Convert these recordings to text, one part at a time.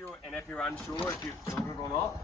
if you're unsure if you've filtered or not.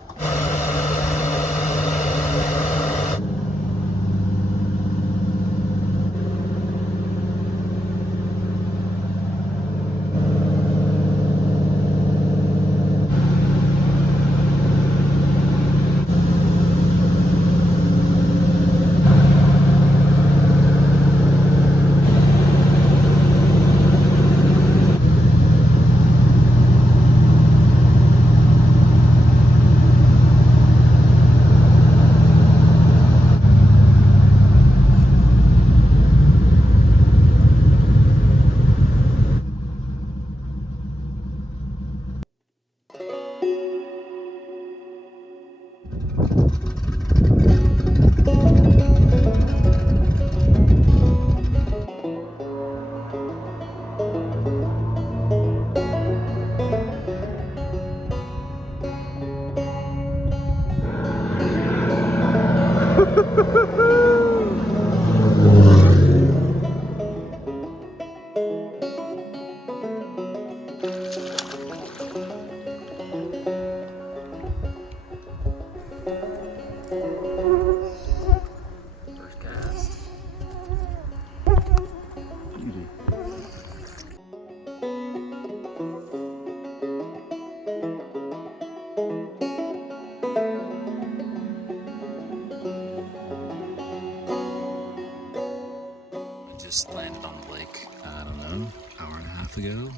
Just landed on the lake, I don't know, hour and a half ago.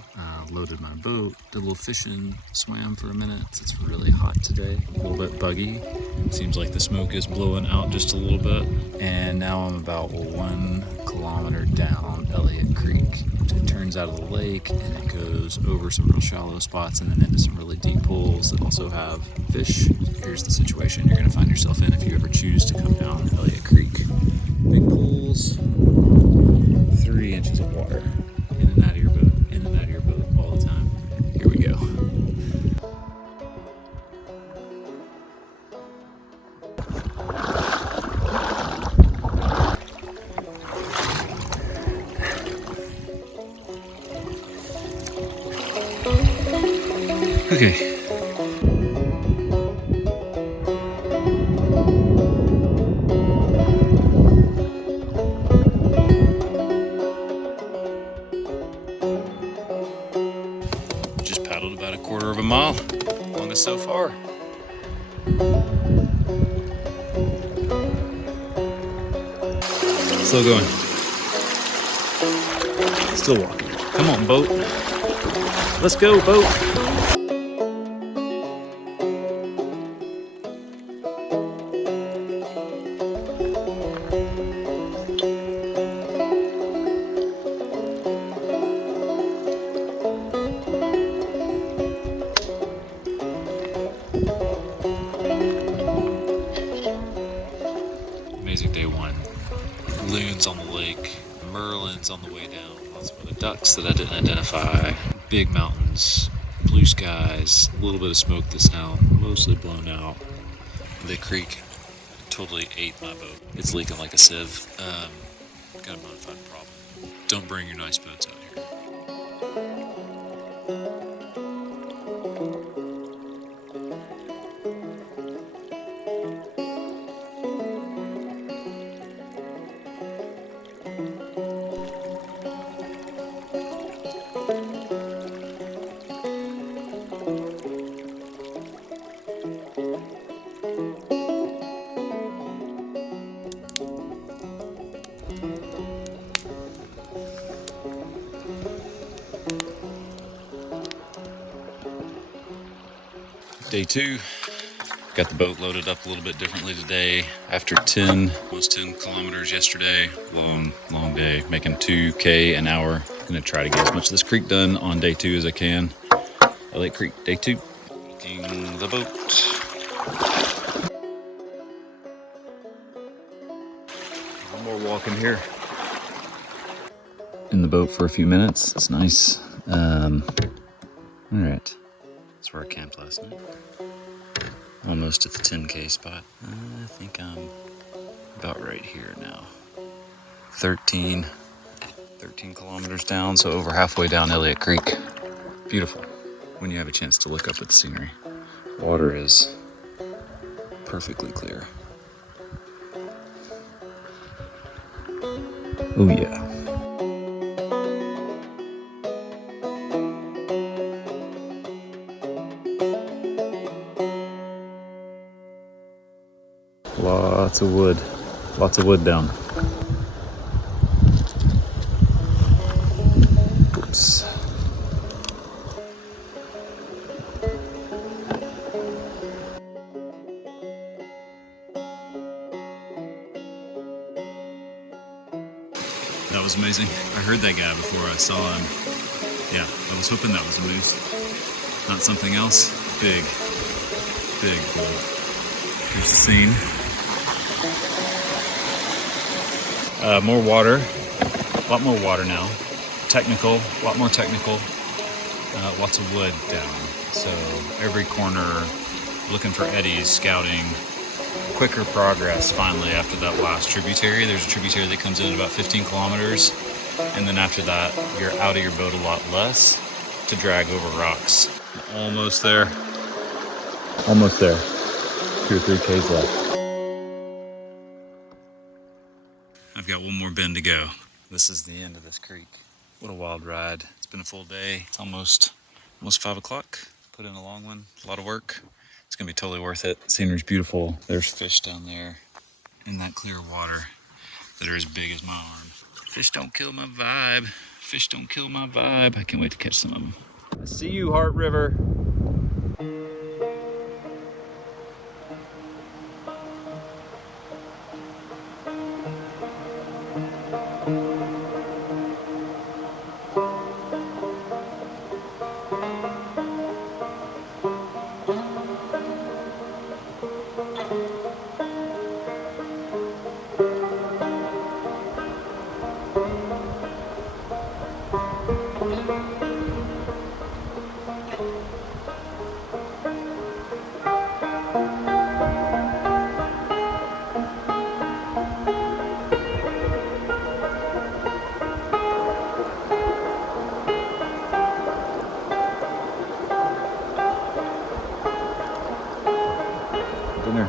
Loaded my boat, did a little fishing, swam for a minute. It's really hot today, a little bit buggy. Seems like the smoke is blowing out just a little bit. And now I'm about 1 kilometer down Elliott Creek. It turns out of the lake and it goes over some real shallow spots and then into some really deep pools that also have fish. Here's the situation you're gonna find yourself in if you ever choose to come down Elliott Creek. Big pools, 3 inches of water in and out of your boat, in and out of your boat all the time. Here we go. Okay. Paddled about a quarter of a mile, longest so far. Still going. Still walking. Come on, boat. Let's go, boat. Amazing day one. Loons on the lake, merlins on the way down, lots of other ducks that I didn't identify, big mountains, blue skies, a little bit of smoke that's now mostly blown out. The creek totally ate my boat. It's leaking like a sieve. Got a bona fide problem. Don't bring your nice boats out here. Day 2, got the boat loaded up a little bit differently today. After almost 10 kilometers yesterday, long day, making 2K an hour. Gonna try to get as much of this creek done on day 2 as I can. Elliott Creek, day 2. Taking the boat. One more walk in here. In the boat for a few minutes, it's nice. All right. That's where I camped last night. Almost at the 10K spot. I think I'm about right here now. 13 kilometers down, so over halfway down Elliott Creek. Beautiful. when you have a chance to look up at the scenery. Water is perfectly clear. Oh yeah. Lots of wood. Lots of wood down. Oops. That was amazing. I heard that guy before I saw him. Yeah, I was hoping that was a moose, not something else. Big, big bull. Here's the scene. More water, a lot more water now. Technical, a lot more technical. Lots of wood down. So every corner, looking for eddies, scouting. Quicker progress finally after that last tributary. There's a tributary that comes in at about 15 kilometers. And then after that, you're out of your boat a lot less to drag over rocks. Almost there. Almost there. 2 or 3 Ks left. I've got one more bend to go. This is the end of this creek. What a wild ride. It's been a full day. It's almost 5 o'clock. Put in a long one, a lot of work. It's gonna be totally worth it. Scenery's beautiful. There's fish down there in that clear water that are as big as my arm. Fish don't kill my vibe. Fish don't kill my vibe. I can't wait to catch some of them. I see you, Hart River. Dinner.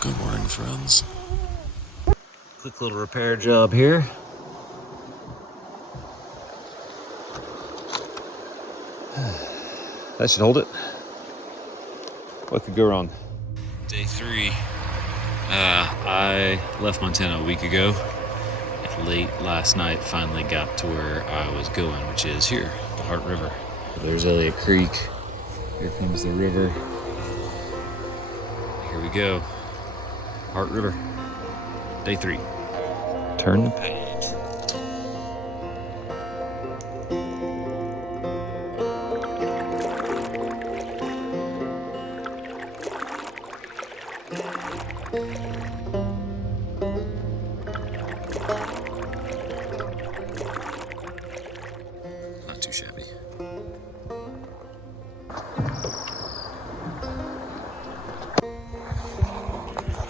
Good morning, friends. Quick little repair job here. That should hold it. What could go wrong? Day 3. I left Montana a week ago. Late last night, finally got to where I was going, which is here, the Hart River. There's Elliott Creek. Here comes the river. Here we go. Hart River. Day 3. Turn the page. Not too shabby.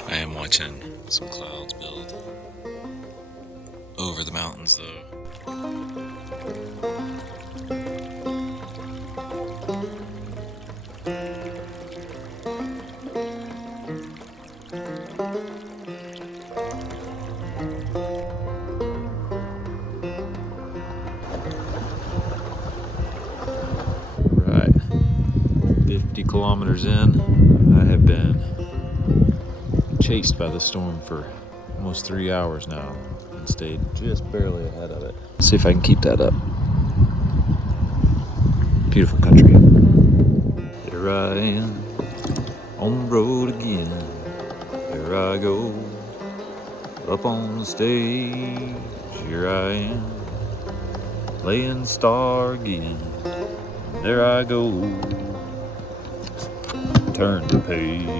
I am watching some clouds build over the mountains though. Right, 50 kilometers in. I have been chased by the storm for almost 3 hours now and stayed just barely ahead of it. Let's see if I can keep that up. Beautiful country. Here I am on the road again. Here I go up on the stage. Here I am playing the star again. There I go. Turn the page.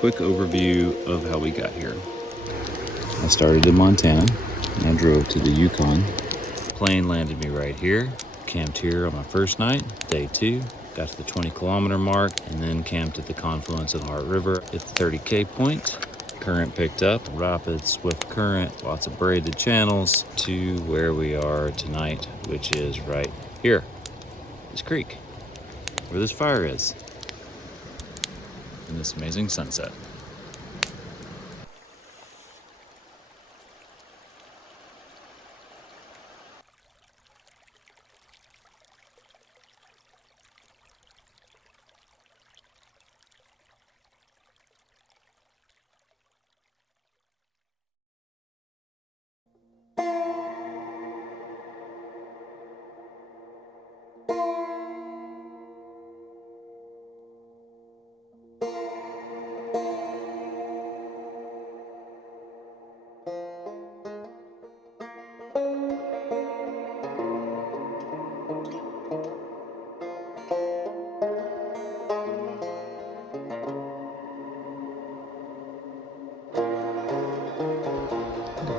Quick overview of how we got here. I started in Montana and I drove to the Yukon. Plane landed me right here. Camped here on my first night, day 2. Got to the 20-kilometer mark and then camped at the confluence of the Hart River at the 30K point. Current picked up, rapid, swift current, lots of braided channels to where we are tonight, which is right here, this creek, where this fire is, and this amazing sunset.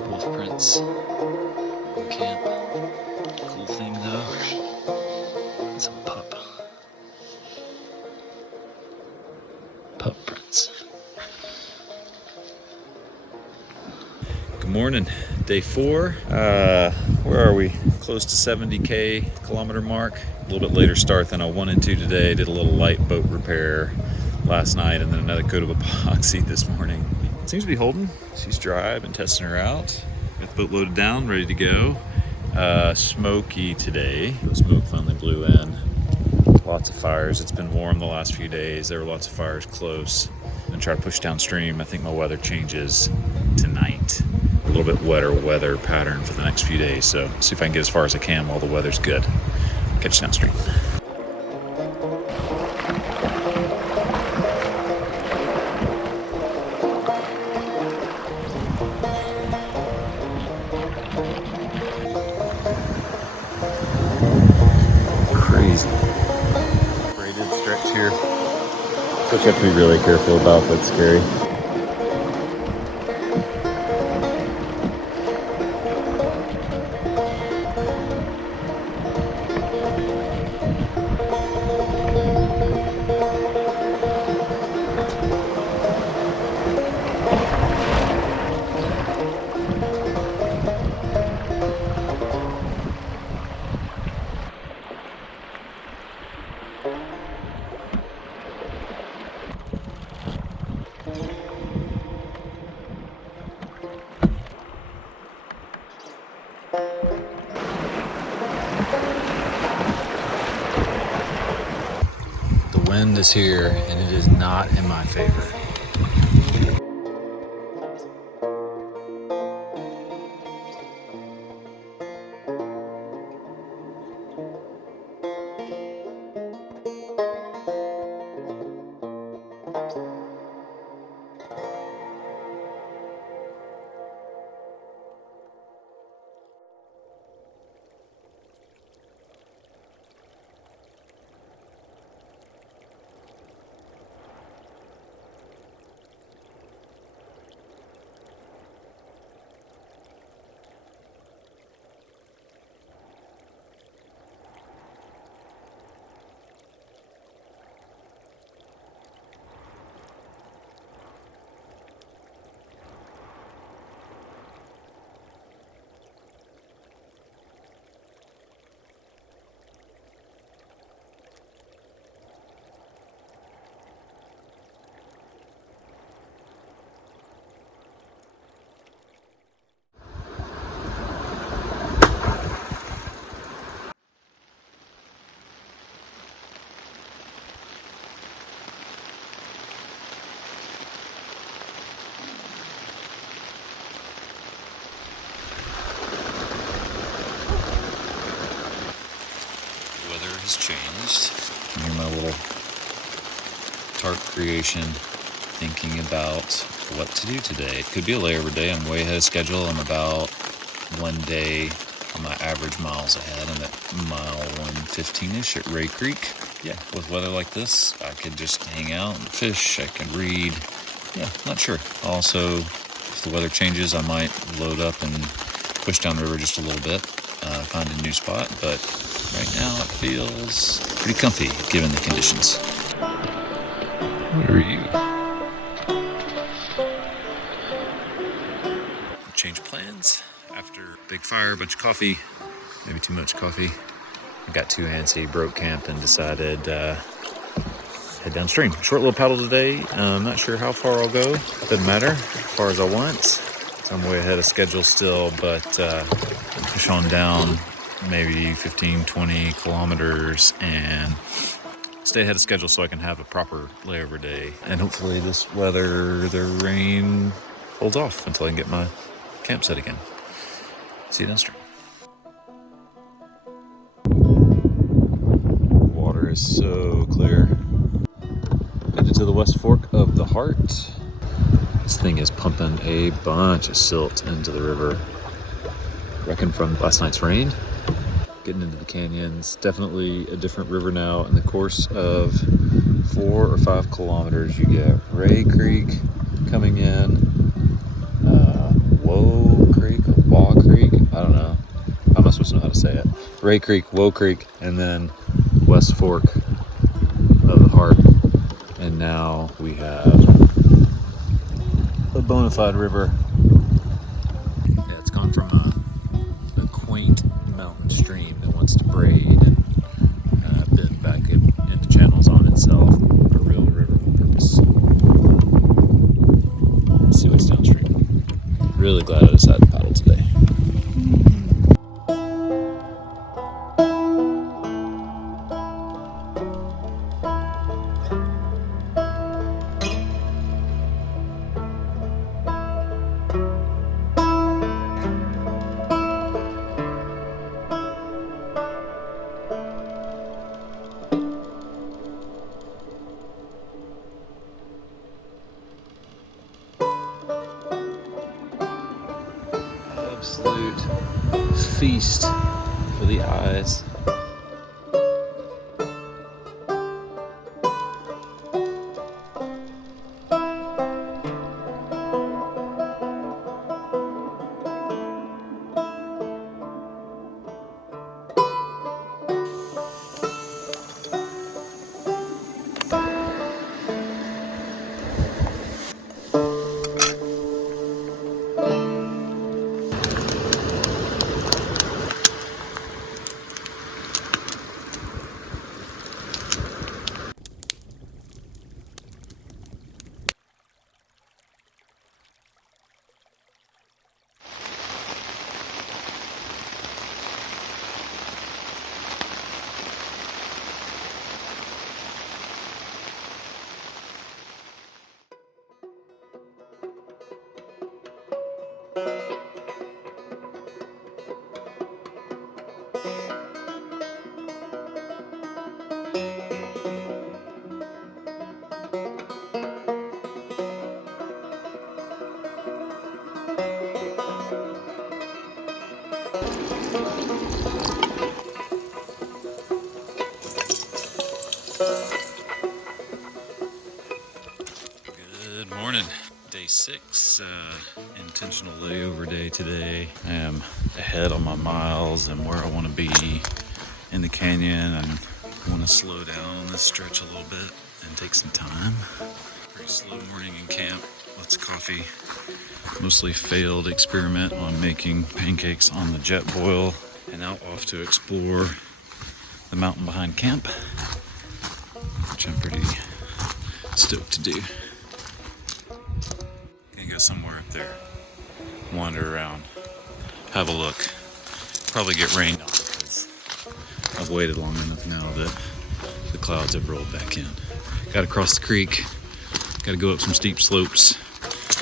Wolf prints in camp. Cool thing though, it's a pup prints. Good morning, day 4. Where are we? Close to 70K kilometer mark. A little bit later start than I wanted to today. Did a little light boat repair last night and then another coat of epoxy this morning. Seems to be holding. She's dry. I've been testing her out. Got the boat loaded down, ready to go. Smoky today. The smoke finally blew in. Lots of fires. It's been warm the last few days. There were lots of fires close. And try to push downstream. I think my weather changes tonight. A little bit wetter weather pattern for the next few days. So see if I can get as far as I can while the weather's good. Catch you downstream. Braided stretch here, which you have to be really careful about. That's scary. The wind is here and it is not in my favor. has changed. Here's my little tarp creation, thinking about what to do today. It could be a layover day. I'm way ahead of schedule. I'm about 1 day on my average miles ahead. I'm at mile 115-ish at Ray Creek. Yeah, with weather like this, I could just hang out and fish. I can read. Yeah, not sure. Also, if the weather changes, I might load up and push down the river just a little bit, find a new spot. But right now, it feels pretty comfy given the conditions. What are you? Change plans after big fire, bunch of coffee, maybe too much coffee. I got too antsy, broke camp, and decided head downstream. Short little paddle today. I'm not sure how far I'll go. Doesn't matter, as far as I want. So I'm way ahead of schedule still, but push on down maybe 15, 20 kilometers and stay ahead of schedule so I can have a proper layover day. And hopefully this weather, the rain holds off until I can get my camp set again. See you downstream. Water is so clear. Headed to the west fork of the Hart. This thing is pumping a bunch of silt into the river. Reckon from last night's rain. Getting into the canyons. Definitely a different river now. In the course of 4 or 5 kilometers, you get Ray Creek coming in. Whoa Creek or Waugh Creek, I don't know. How am I supposed to know how to say it? Ray Creek, Whoa Creek, and then West Fork of the Hart. And now we have a bona fide river. Yeah, it's gone from a quaint mountain stream that wants to braid and bend back into channels on itself. A real river with purpose. Let's see what's downstream. Really glad I decided to paddle today. Absolute feast for the eyes. Good morning. Day 6, intentional layover day today. I am ahead on my miles and where I want to be in the canyon. I want to slow down on this stretch a little bit and take some time. Pretty slow morning in camp. Lots of coffee. Mostly failed experiment on making pancakes on the jet boil. And now off to explore the mountain behind camp, which I'm pretty stoked to do. Gonna go somewhere up there, wander around, have a look, probably get rained on because I've waited long enough now that the clouds have rolled back in. Gotta cross the creek, gotta go up some steep slopes.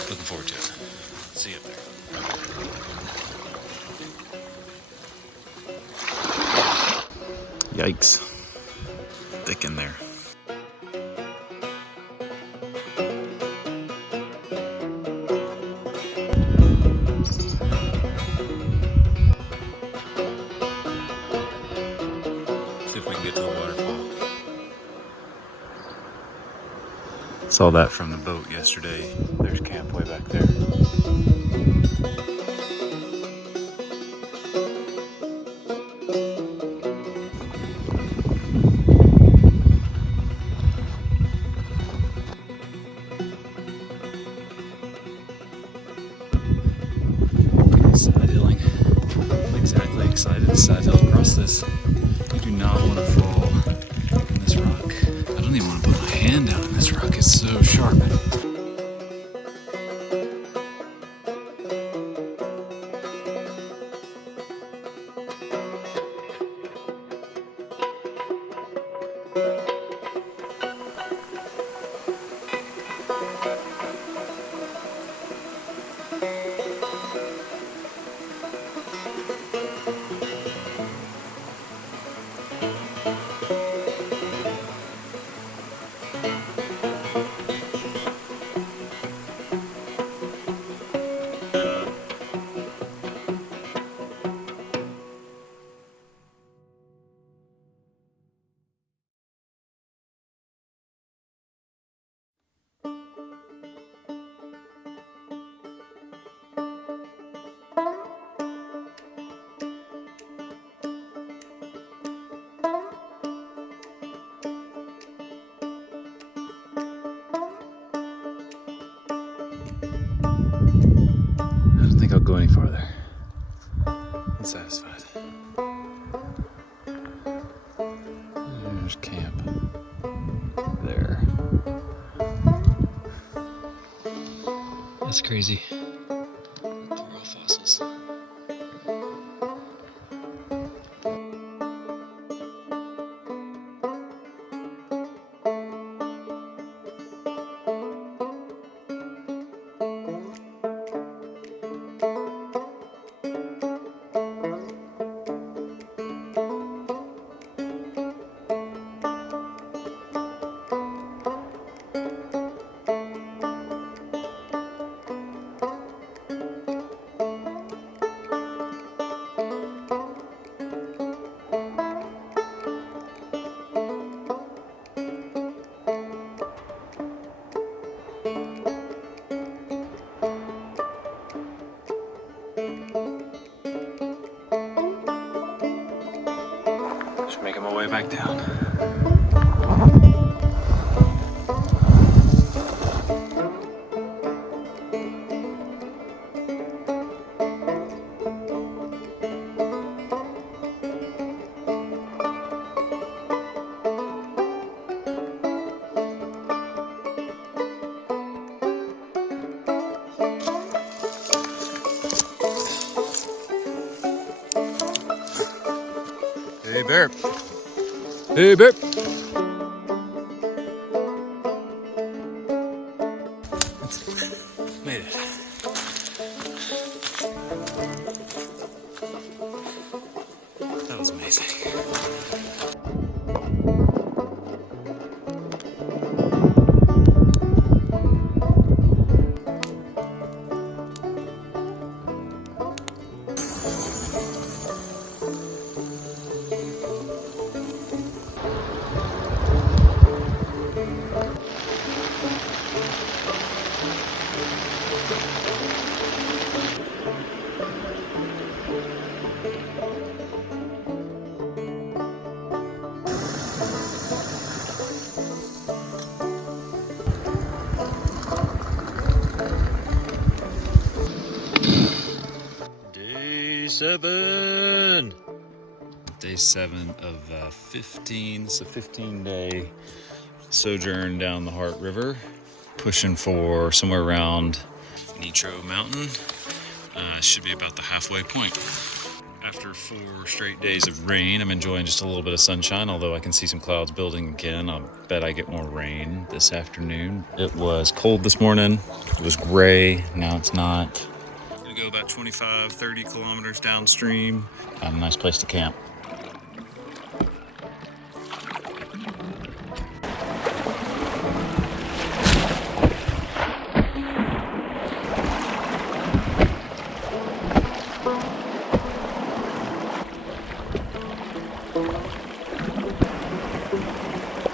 Looking forward to it. See you up there. Yikes. thick in there. See if we can get to the waterfall. Saw that from the boat yesterday. There's camp way back there. Side hilling. I'm exactly excited to side hill across this. I do not want to fall in this rock. I don't even want to put my hand down in this rock. It's so sharp. I don't think I'll go any farther. I'm satisfied. There's camp. There. That's crazy. Coral fossils. Just making my way back down. Hey, bear. Hey, bear. Made it. That was amazing. Day 7 of 15. It's a 15-day sojourn down the Hart River, pushing for somewhere around Nro Mountain. Should be about the halfway point. After 4 straight days of rain, I'm enjoying just a little bit of sunshine, although I can see some clouds building again. I'll bet I get more rain this afternoon. It was cold this morning. It was gray. Now it's not. I'm gonna go about 25, 30 kilometers downstream. Found a nice place to camp.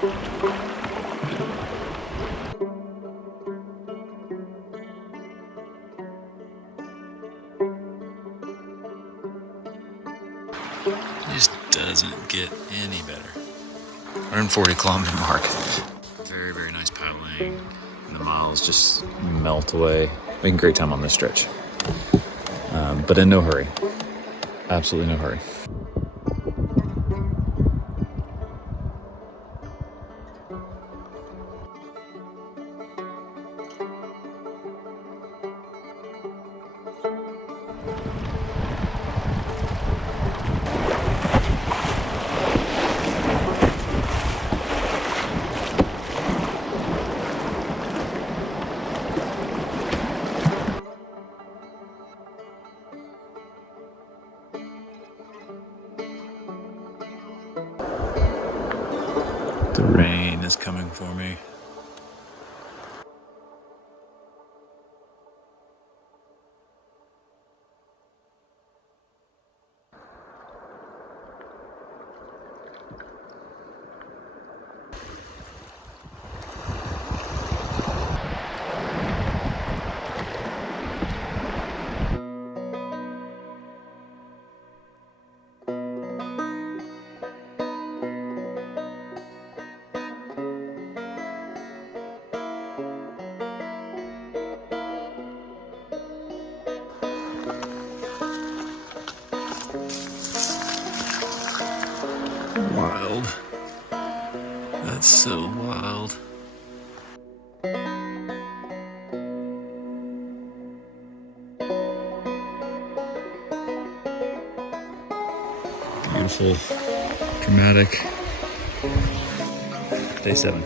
It just doesn't get any better. 140 kilometer mark. Very, very nice paddling. And the miles just melt away. Making great time on this stretch. But in no hurry. Absolutely no hurry. The rain is coming for me. Wild. That's so wild. Beautiful, dramatic. Day 7.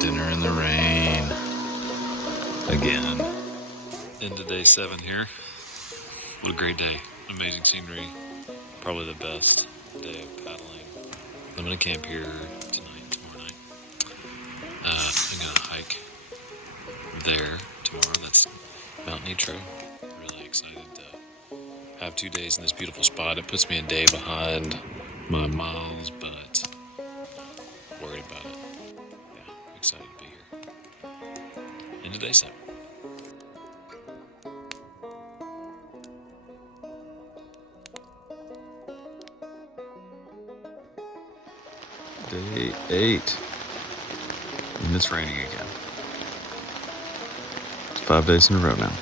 Dinner in the rain. Again. Into day 7 here. What a great day. Amazing scenery. Probably the best day of paddling. I'm gonna camp here tomorrow night. I'm gonna hike there tomorrow. That's Mount Nro. Really excited to have 2 days in this beautiful spot. It puts me a day behind my miles, but not worried about it. Yeah, excited to be here. Into day 7. Day 8. And it's raining again. It's 5 days in a row now.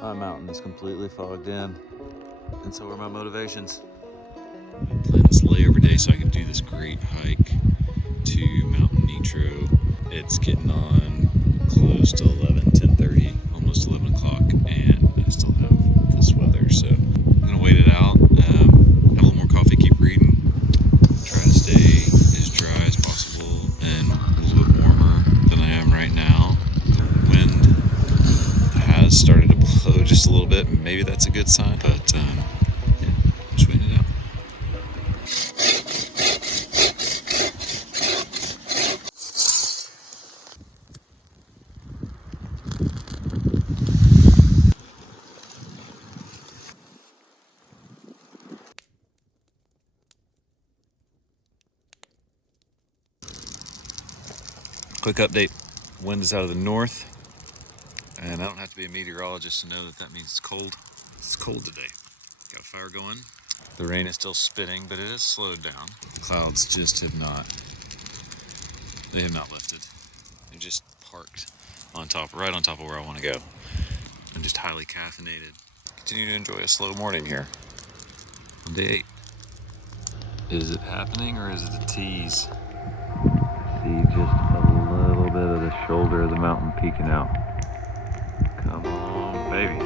My mountain is completely fogged in, and so are my motivations. I planned this layover day so I can do this great hike to Mount Nro. It's getting on close to 10:30, almost 11 o'clock, and I still have this weather, so I'm gonna wait it out, have a little more coffee, keep reading, try to stay as dry as possible and a little bit warmer than I am right now. The wind has started to blow just a little bit, and maybe that's a good sign, but yeah, just waiting it out. Quick update, wind is out of the north, and I don't have to be a meteorologist to know that that means it's cold. It's cold today. Got a fire going. The rain is still spitting, but it has slowed down. The clouds just have not lifted. They're just parked on top, right on top of where I want to go. I'm just highly caffeinated. Continue to enjoy a slow morning here on day 8. Is it happening or is it a tease? See just a little bit of the shoulder of the mountain peeking out. Come on, baby.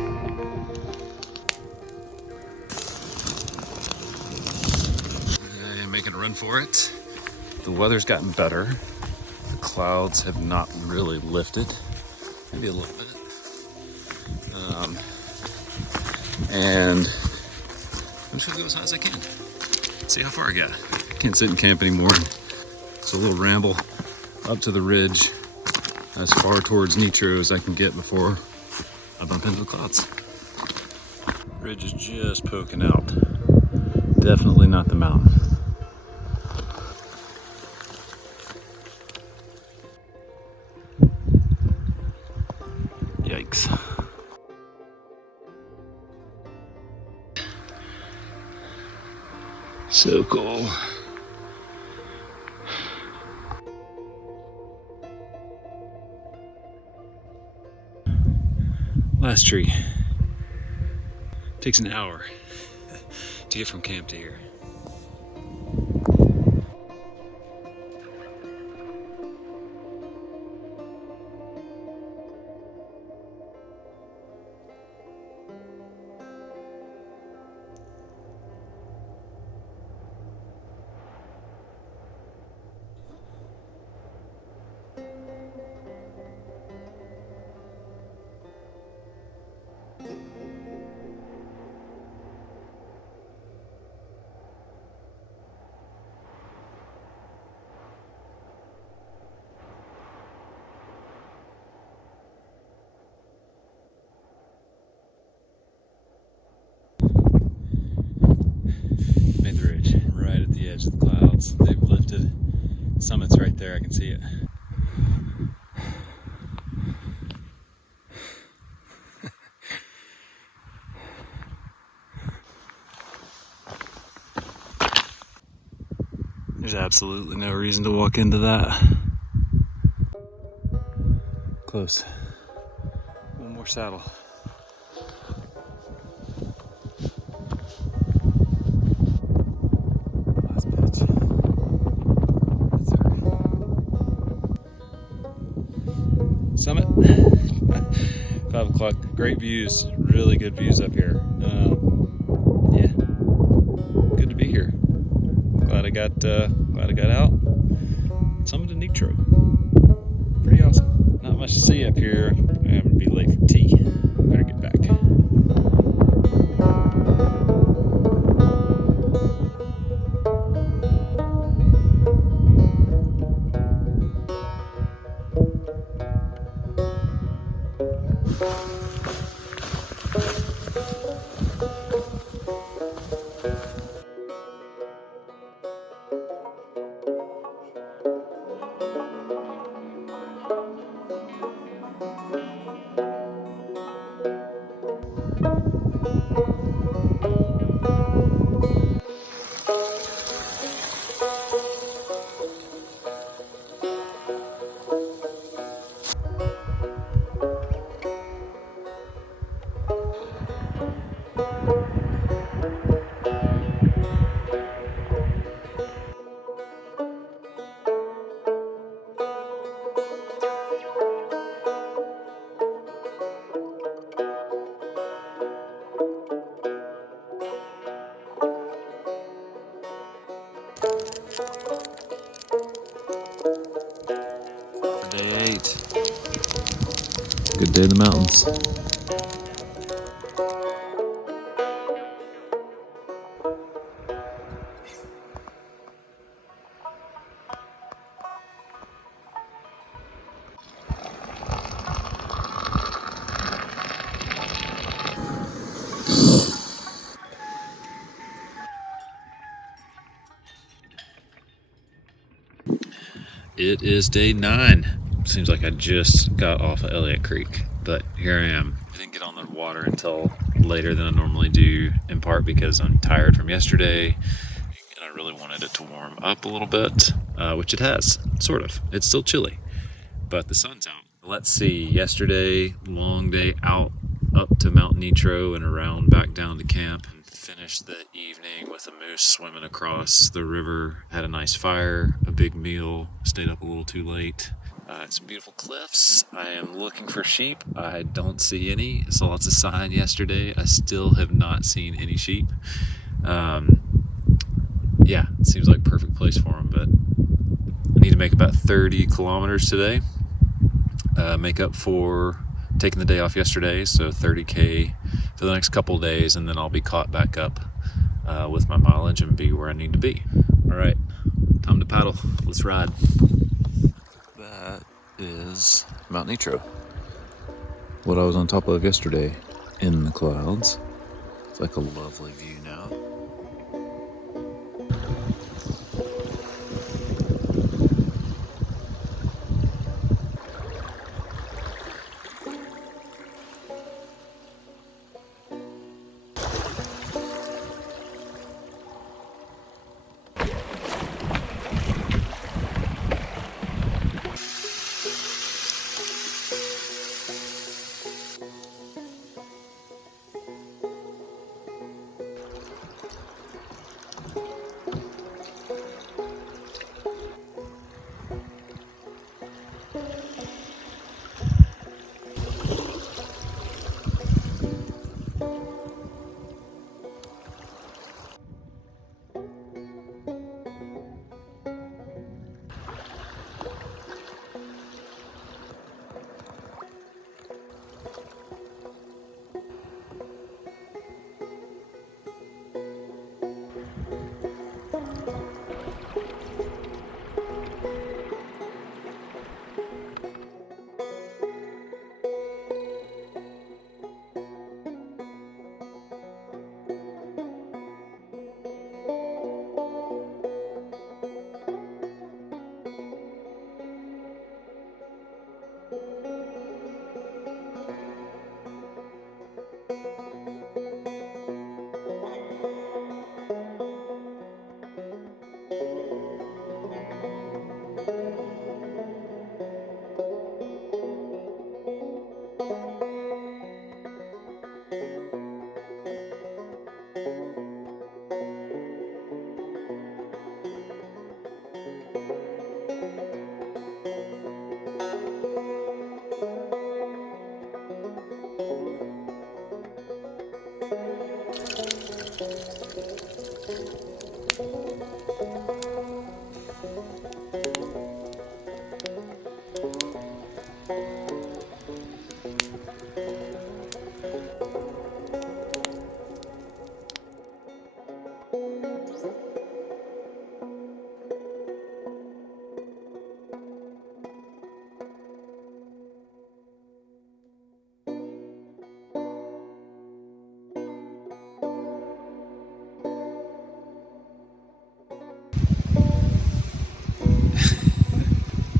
Okay, making a run for it. The weather's gotten better. The clouds have not really lifted. Maybe a little bit. And I'm just gonna go as high as I can. See how far I get. Can't sit in camp anymore. It's a little ramble. up to the ridge as far towards Nro as I can get before I bump into the clouds. Ridge is just poking out. Definitely not the mountain. Yikes. So cool. Last tree. Takes an hour to get from camp to here. Made the ridge right at the edge of the clouds. They've lifted. The summit's right there, I can see it. There's absolutely no reason to walk into that. Close. One more saddle. Last pitch. That's her. Summit. 5 o'clock. Great views. Really good views up here. Yeah. Good to be here. Glad I got out. Summit to Nro. Pretty awesome. Not much to see up here. I'm gonna be late for tea. Better get back. Day 8. Good day in the mountains. It is day 9. Seems like I just got off of Elliott Creek, but here I am. I didn't get on the water until later than I normally do, in part because I'm tired from yesterday, and I really wanted it to warm up a little bit, which it has, sort of. It's still chilly, but the sun's out. Let's see, yesterday, long day out up to Mount Nro and around back down to camp. Finished the evening with a moose swimming across the river. Had a nice fire, a big meal, stayed up a little too late. Some beautiful cliffs. I am looking for sheep. I don't see any. Saw lots of sign yesterday. I still have not seen any sheep. Yeah, it seems like a perfect place for them, but I need to make about 30 kilometers today. Make up for taking the day off yesterday, so 30K for the next couple days, and then I'll be caught back up with my mileage and be where I need to be. All right, time to paddle. Let's ride. is Mount Nro. What I was on top of yesterday in the clouds. It's like a lovely view now.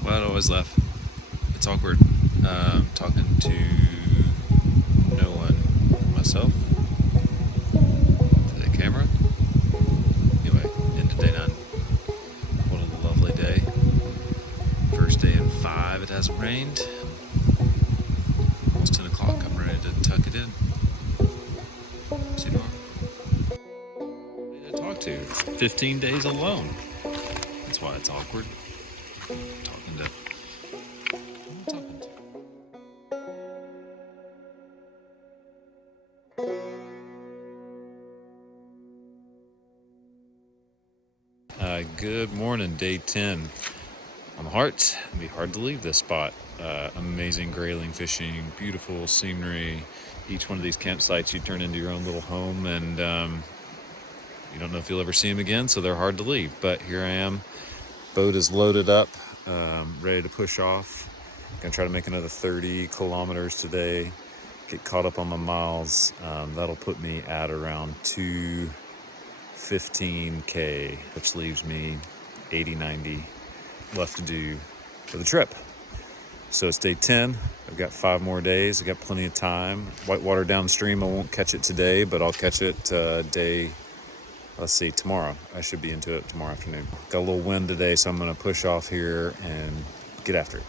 Well, I always laugh. It's awkward talking to no one, myself, to the camera. Anyway, into day 9. What a lovely day. First day in 5, it hasn't rained. Almost 10 o'clock, I'm ready to tuck it in. See you tomorrow. To talk to. 15 days alone. That's why it's awkward. Talking to. Who am I talking to? Good morning, day 10 on the Hart. It'll be hard to leave this spot. Amazing grayling fishing, beautiful scenery. Each one of these campsites you turn into your own little home, and you don't know if you'll ever see them again, so they're hard to leave. But here I am. Boat is loaded up, ready to push off. Gonna try to make another 30 kilometers today. Get caught up on my miles. That'll put me at around 215K, which leaves me 80, 90 left to do for the trip. So it's day 10. I've got 5 more days. I've got plenty of time. Whitewater downstream, I won't catch it today, but I'll catch it tomorrow. I should be into it tomorrow afternoon. Got a little wind today, so I'm gonna push off here and get after it.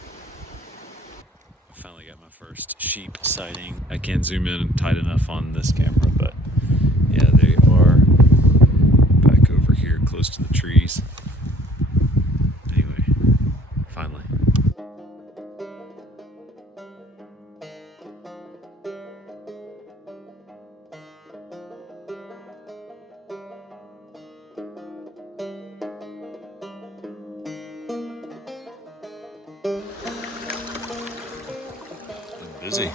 I finally got my first sheep sighting. I can't zoom in tight enough on this camera, but yeah, they are back over here close to the trees. Anyway, finally. Busy.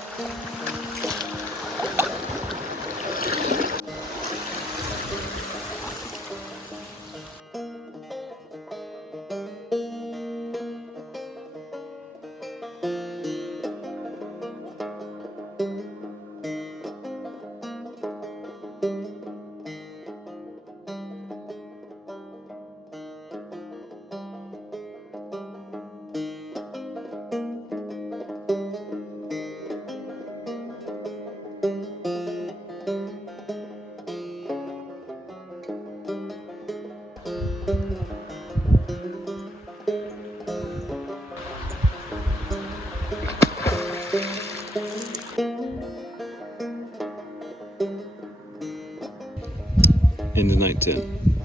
Into night 10.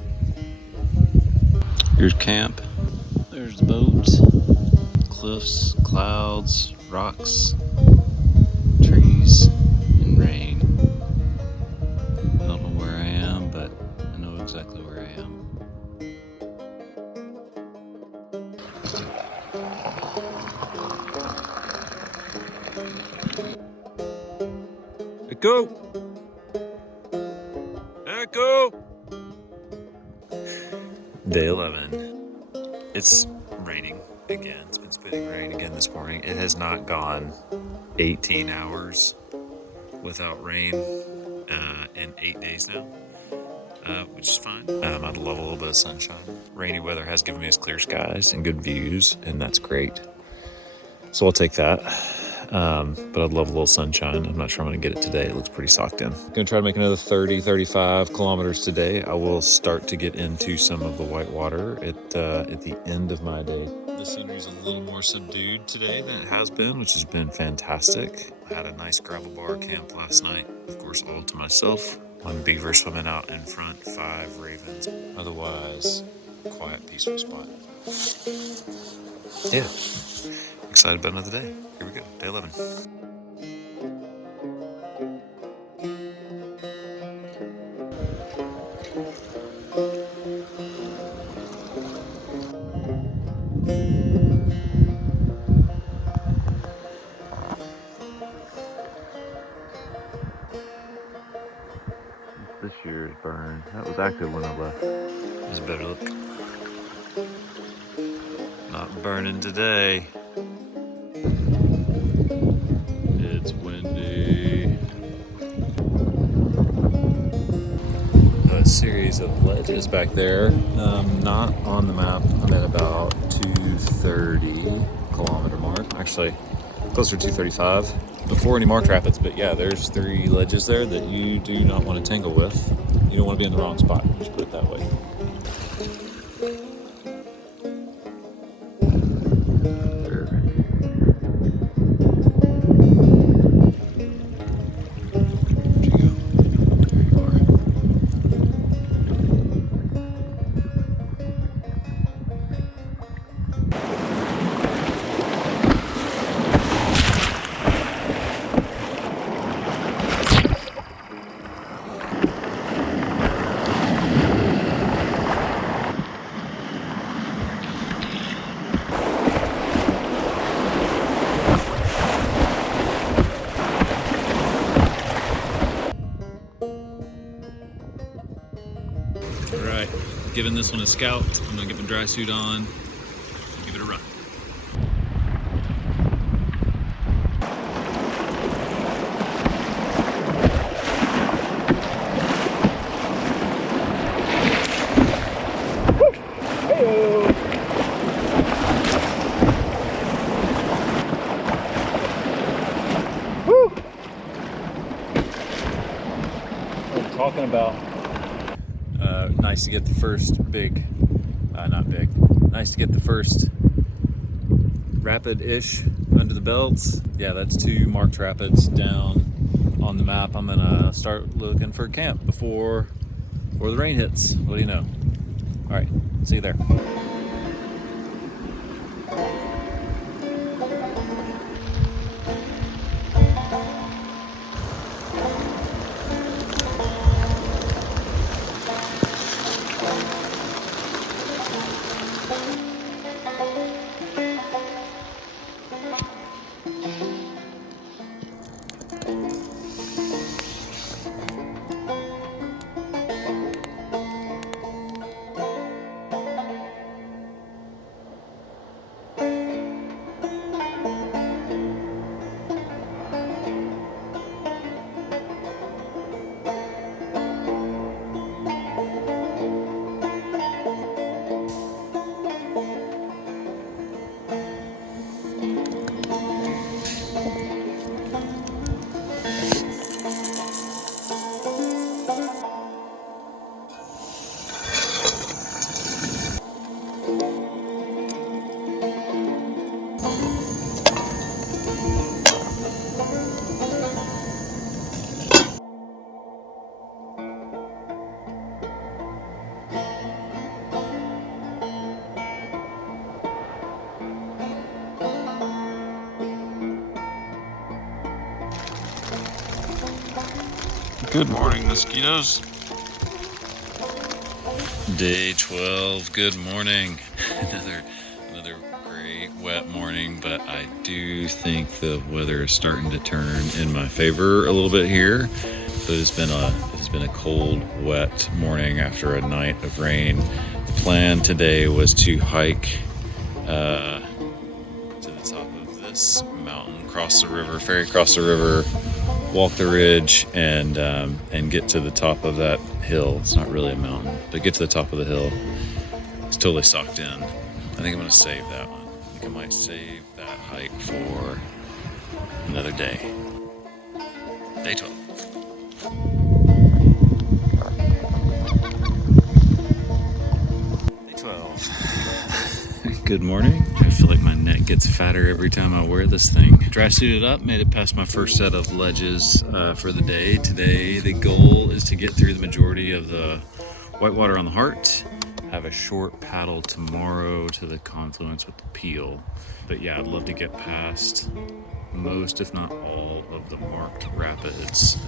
Here's camp. There's the boat. Cliffs, clouds, rocks, trees, and rain. I don't know where I am, but I know exactly where I am. Echo! Echo! Day 11. It's raining again. It's been spitting rain again this morning. It has not gone 18 hours without rain in 8 days now, which is fine. I'd love a little bit of sunshine. Rainy weather has given me clear skies and good views, and that's great. So I'll take that. But I'd love a little sunshine. I'm not sure I'm going to get it today. It looks pretty socked in. Going to try to make another 35 kilometers today. I will start to get into some of the whitewater at the end of my day. The scenery is a little more subdued today than it has been, which has been fantastic. I had a nice gravel bar camp last night, of course, all to myself. 1 beaver swimming out in front, 5 ravens. Otherwise, quiet, peaceful spot. Yeah. Excited about another day. Here we go, day 11. This year's burn. That was active when I left. There's a better look. Not burning today. It's windy. A series of ledges back there. Not on the map. I'm at about 230 kilometer mark. Actually, closer to 235. Before any marked rapids, but yeah, there's 3 ledges there that you do not want to tangle with. You don't want to be in the wrong spot. Just put it that way. Alright, giving this one a scout. I'm gonna get my dry suit on, give it a run. What I'm talking about. Nice to get the first nice to get the first rapid-ish under the belts. Yeah, that's 2 marked rapids down on the map. I'm gonna start looking for camp before the rain hits. What do you know? All right, see you there. Good morning, mosquitoes. Day 12, good morning. Another great wet morning, but I do think the weather is starting to turn in my favor a little bit here. So it has been a cold, wet morning after a night of rain. The plan today was to hike to the top of this mountain, cross the river, ferry across the river, walk the ridge, and get to the top of that hill. It's not really a mountain, but get to the top of the hill. It's totally socked in. I think I'm going to save that one. I think I might save that hike for another day. Day 12. Day 12. Good morning. I feel like my neck gets fatter every time I wear this thing. Dry suited up, made it past my first set of ledges for the day. Today, the goal is to get through the majority of the whitewater on the Hart. Have a short paddle tomorrow to the confluence with the Peel. But yeah, I'd love to get past most, if not all, of the marked rapids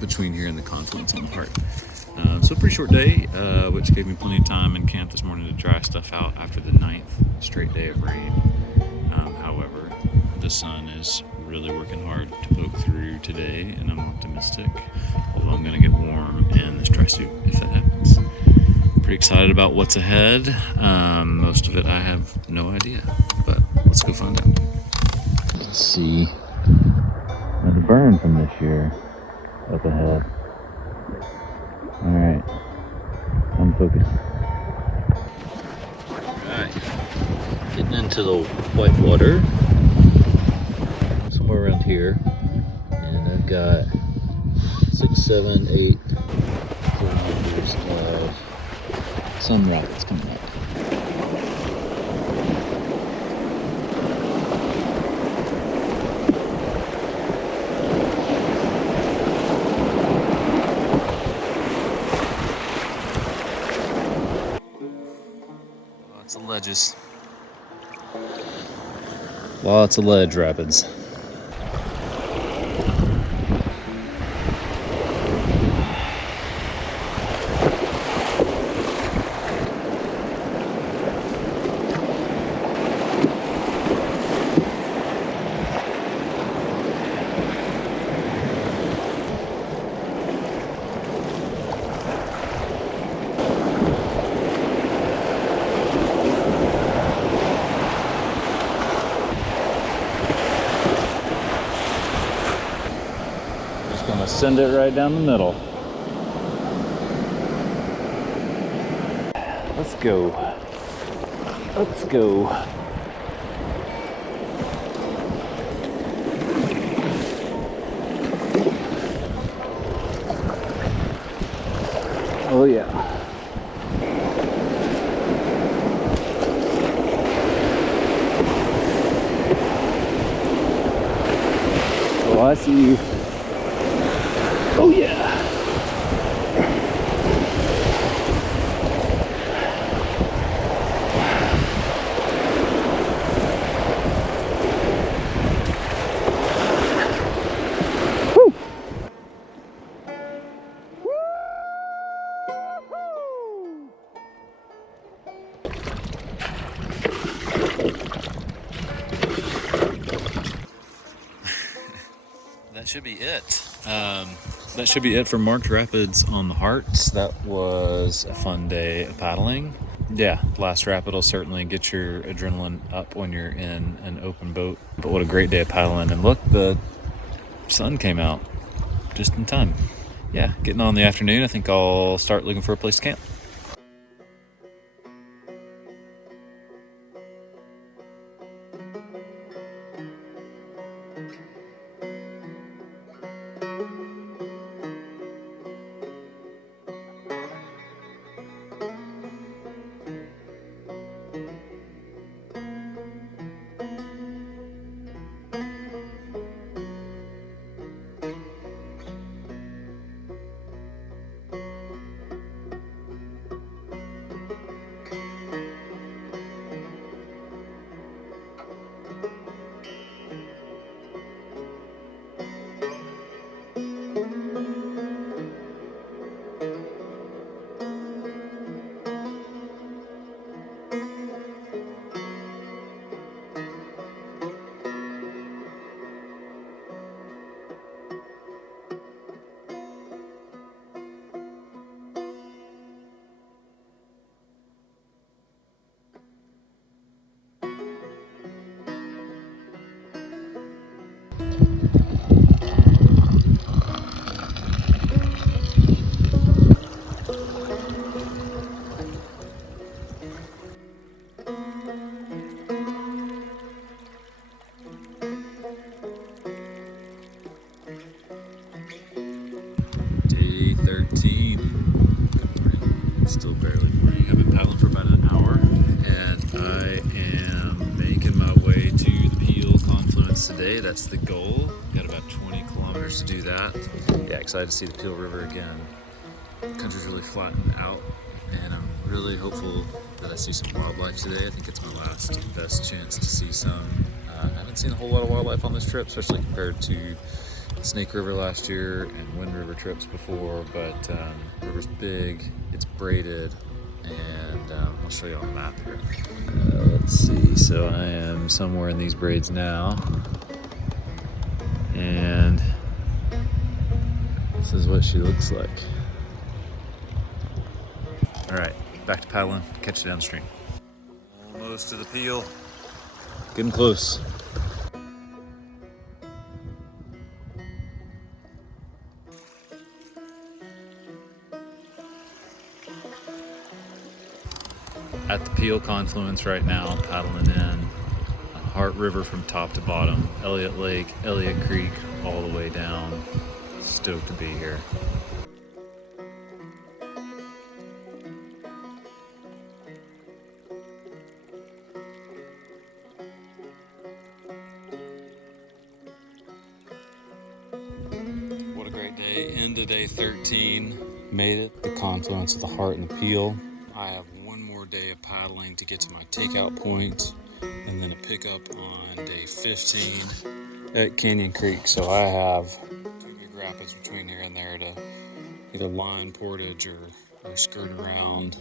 between here and the confluence on the Hart. So a pretty short day, which gave me plenty of time in camp this morning to dry stuff out after the 9th straight day of rain. However, the sun is really working hard to poke through today, and I'm optimistic, although I'm going to get warm in this dry suit if that happens. Pretty excited about what's ahead. Most of it I have no idea, but let's go find out. You can see the burn from this year up ahead. All right, unfocus. All right, getting into the whitewater, somewhere around here, and I've got 6, 7, 8 kilometers of some rapids coming up. Lots of ledges. Lots of ledge rapids. Gonna send it right down the middle. Let's go. Let's go. Oh yeah. Oh, I see you. Oh yeah. Woo. That should be it. That should be it for marked rapids on the Harts. That was a fun day of paddling. Yeah, last rapid will certainly get your adrenaline up when you're in an open boat. But what a great day of paddling. And look, the sun came out just in time. Yeah, getting on the afternoon, I think I'll start looking for a place to camp. today. That's the goal. Got about 20 kilometers to do that. Yeah, excited to see the Peel River again. The country's really flattened out, and I'm really hopeful that I see some wildlife today. I think it's my best chance to see some. I haven't seen a whole lot of wildlife on this trip, especially compared to Snake River last year and Wind River trips before, but the river's big, it's braided, and I'll show you on the map here. Let's see, so I am somewhere in these braids now, and this is what she looks like. All right, back to paddling, catch you downstream. Almost to the Peel, getting close. At the Peel confluence right now, paddling in Hart River from top to bottom, Elliott Lake, Elliott Creek, all the way down. Stoked to be here. What a great day. Into day 13. Made it. The confluence of the Hart and the Peel. I have one more day of paddling to get to my takeout point, and then a pickup on day 15 at Canyon Creek. So I have 2 big rapids between here and there to either line, portage, or skirt around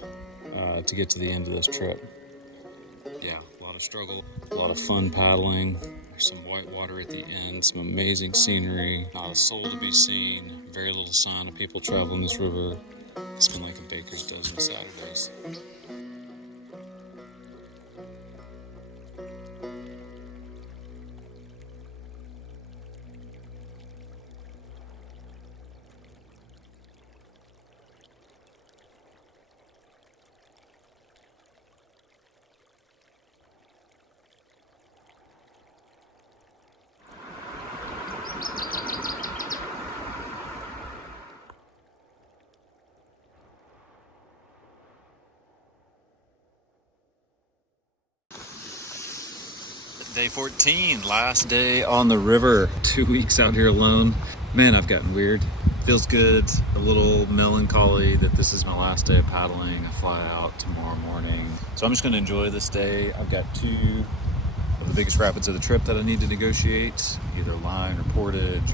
to get to the end of this trip. Yeah, a lot of struggle, a lot of fun paddling. There's some whitewater at the end, some amazing scenery, not a soul to be seen, very little sign of people traveling this river. It's been like a baker's dozen Saturdays. Day 14, last day on the river. 2 weeks out here alone. Man, I've gotten weird. Feels good, a little melancholy that this is my last day of paddling. I fly out tomorrow morning. So I'm just gonna enjoy this day. I've got 2 of the biggest rapids of the trip that I need to negotiate, either line or portage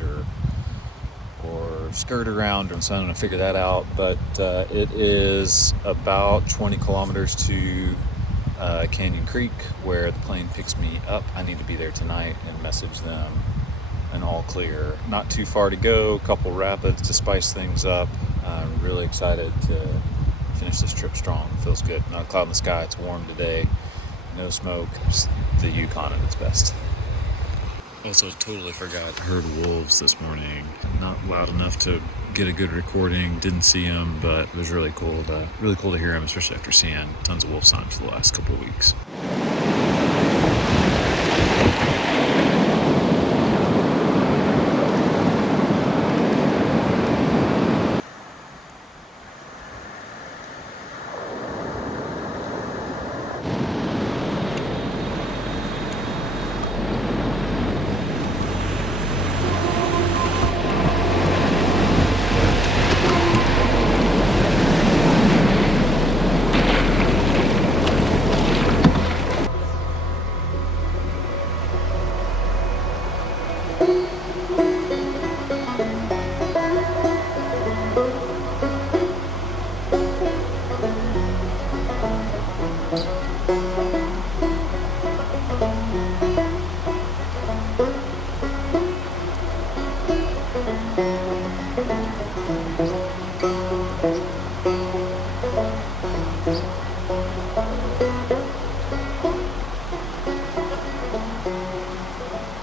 or skirt around, so I'm gonna figure that out. But it is about 20 kilometers to Canyon Creek, where the plane picks me up. I need to be there tonight and message them an all clear. Not too far to go, a couple rapids to spice things up. I'm really excited to finish this trip strong. Feels good. Not a cloud in the sky, it's warm today, no smoke. Just the Yukon at its best. Also, totally forgot, heard wolves this morning. Not loud enough to get a good recording, didn't see them, but it was really cool to hear them, especially after seeing tons of wolf signs for the last couple of weeks.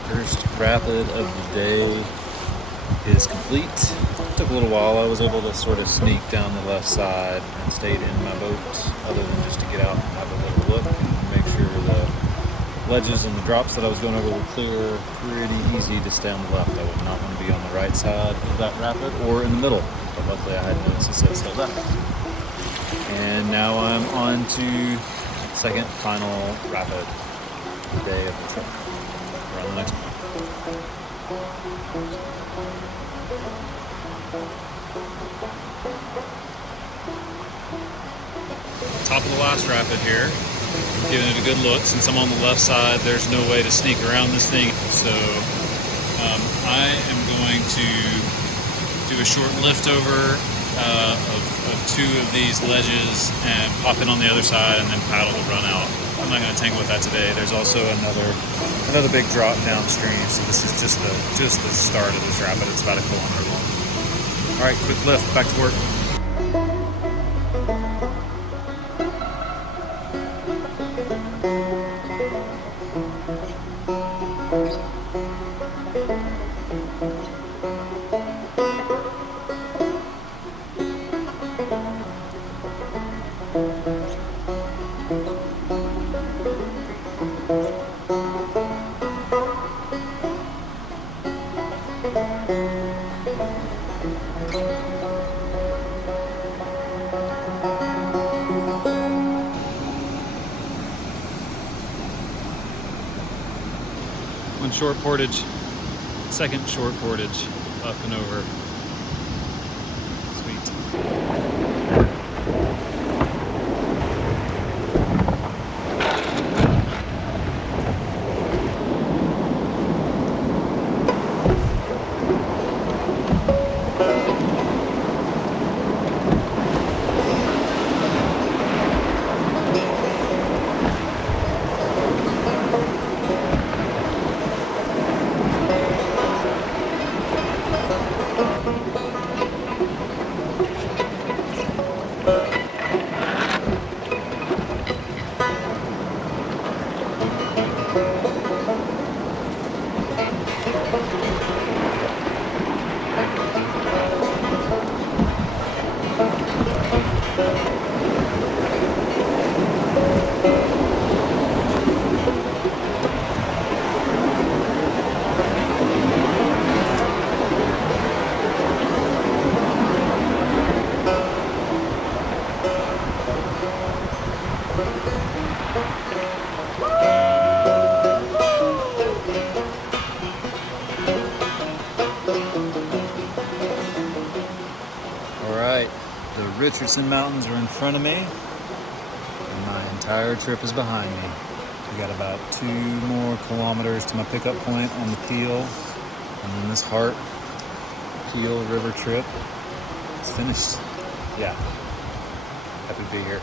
First rapid of the day is complete. Took a little while. I was able to sort of sneak down the left side and stayed in my boat, other than just to get out and have a little look and make sure the ledges and the drops that I was going over were clear. Pretty easy to stay on the left. I would not want to be on the right side of that rapid or in the middle. But luckily I had notes that said stay left. And now I'm on to second final rapid day of the trip. We're on the next one. Top of the last rapid here. Giving it a good look. Since I'm on the left side, there's no way to sneak around this thing. So I am going to do a short lift over of two of these ledges and pop in on the other side and then paddle to run out. I'm not going to tangle with that today. There's also another big drop downstream. So this is just the start of this rapid. It's about 1 kilometer long. All right, quick lift. Back to work. One short portage, second short portage up and over. Sweet. Alright, the Richardson Mountains are in front of me, and my entire trip is behind me. We got about 2 more kilometers to my pickup point on the Peel, and then this Hart Peel River trip is finished. Yeah, happy to be here.